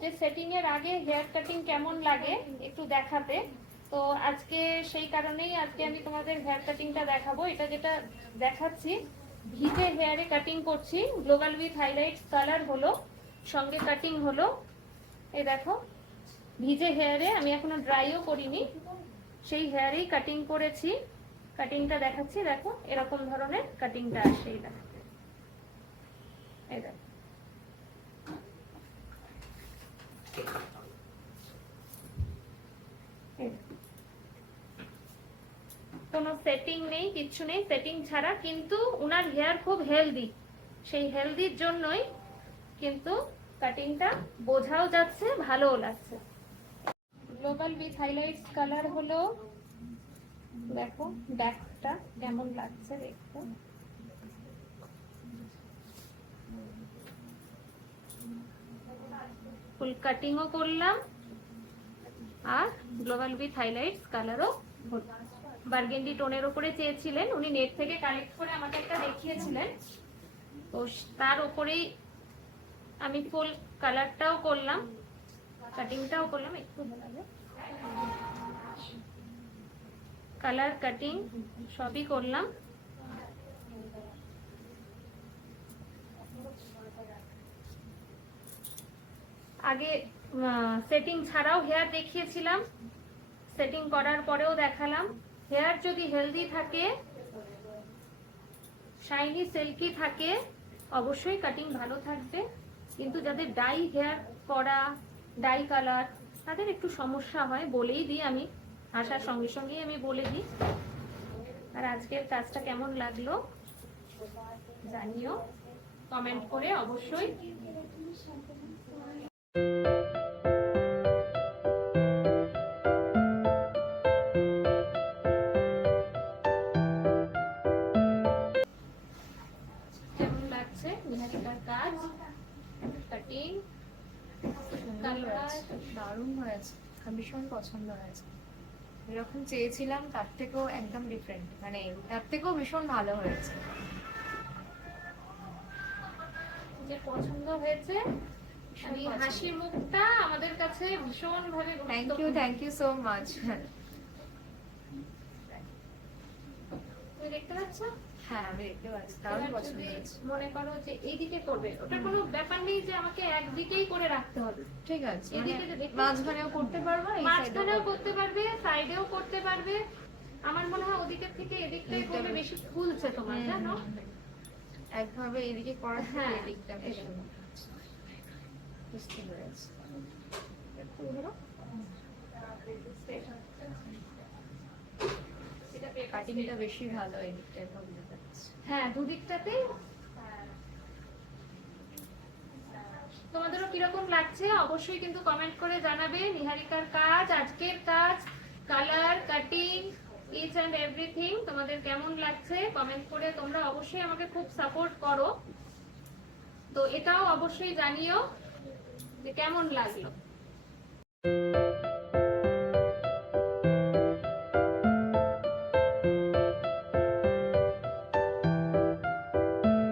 যে সেটিং এর আগে হেয়ার কাটিং কেমন লাগে একটু দেখাতে। তো আজকে সেই কারণেই আজকে আমি তোমাদের হেয়ার কাটিংটা দেখাবো। এটা যেটা দেখাচ্ছি ভিজে হেয়ারে কাটিং করছি, গ্লোবাল উইথ হাইলাইটস কালার হলো, সঙ্গে কাটিং হলো। এই দেখো ভিজে হেয়ারে, আমি এখনো ড্রাইও করিনি, সেই হেয়ারেই কাটিং করেছি। কাটিংটা দেখাচ্ছি, দেখো এরকম ধরনের কাটিংটা আসে। এই দেখো, এই দেখো কোনো সেটিং নেই, কিচ্ছু নেই, সেটিং ছাড়া। কিন্তু উনার হেয়ার খুব হেলদি, সেই হেলদির জন্যই কিন্তু কাটিংটা বোঝাও যাচ্ছে, ভালোও লাগছে। গ্লোবাল উইথ হাইলাইটস কালার হলো, দেখো ব্যাকটা কেমন লাগছে দেখতে। ফুল কাটিংও করলাম আর গ্লোবাল উইথ হাইলাইটস কালারও হলো। বার্গেন্ডি টোনের উপরে চেয়েছিলেন উনি, নেট থেকে কালেক্ট করে আমাকে একটা দেখিয়েছিলেন, তো তার উপরেই আমি ফুল কালারটাও করলাম, কাটিংটাও করলাম। একটু কালার কাটিং সবই করলাম। আগে সেটিং ছাড়াও হেয়ার দেখিয়েছিলাম, সেটিং করার পরেও দেখালাম। হেয়ার যদি হেলদি থাকে, শাইনি সিল্কি থাকে, অবশ্যই কাটিং ভালো থাকবে। কিন্তু যাদের ডাই হেয়ার করা, ডাই কালার, তাদের একটু সমস্যা হয়, বলেই দিই আমি, আসার সঙ্গে সঙ্গেই আমি বলে দিই। আর আজকের কাজটা কেমন লাগলো জানিও কমেন্ট করে অবশ্যই। কেমন লাগছে নিহারিকার কাজ, কাটিং, দারুণ হয়েছে, ভীষণ পছন্দ হয়েছে। এরকম চেয়েছিলাম, তার থেকেও একদম ডিফারেন্ট, মানে তার থেকেও ভীষণ ভালো হয়েছে। যে পছন্দ হয়েছে, আমি হাসি মুখটা আমাদের কাছে ভীষণ ভাবে। Thank you so much. তুমি দেখতে পাচ্ছ? হ্যাঁ আমি দেখতে পাচ্ছি, দারুণ পছন্দ হয়েছে। মনে করো যে এইদিকে করবে, ওটা কোনো ব্যাপার নেই যে আমাকে একদিকেই করে রাখতে হবে, ঠিক আছে, এদিকে মাঝখানেও করতে পারবো, মাঝখানেও করতে পারবে, সাইডেও করতে পারবে। আমার মনে হয় ওদিকের থেকে এদিকটাই করলে বেশি ফুলছে তোমার, জানো? একভাবে এদিকে করার থেকে হ্যাঁ, এদিকটা বেশি বুঝতে পেরেছি। কাটিংটা বেশি ভালো এদিকটায়, হ্যাঁ দুদিকটাতেই। তোমাদেরও কিরকম লাগছে অবশ্যই কিন্তু কমেন্ট করে জানাবে। নিহারিকার কাজ, আজকের কাজ, colour, cutting, each and everything তোমাদের কেমন লাগছে কমেন্ট করে তোমরা অবশ্যই আমাকে খুব সাপোর্ট করো। তো এটাও অবশ্যই জানিও যে কেমন লাগলো।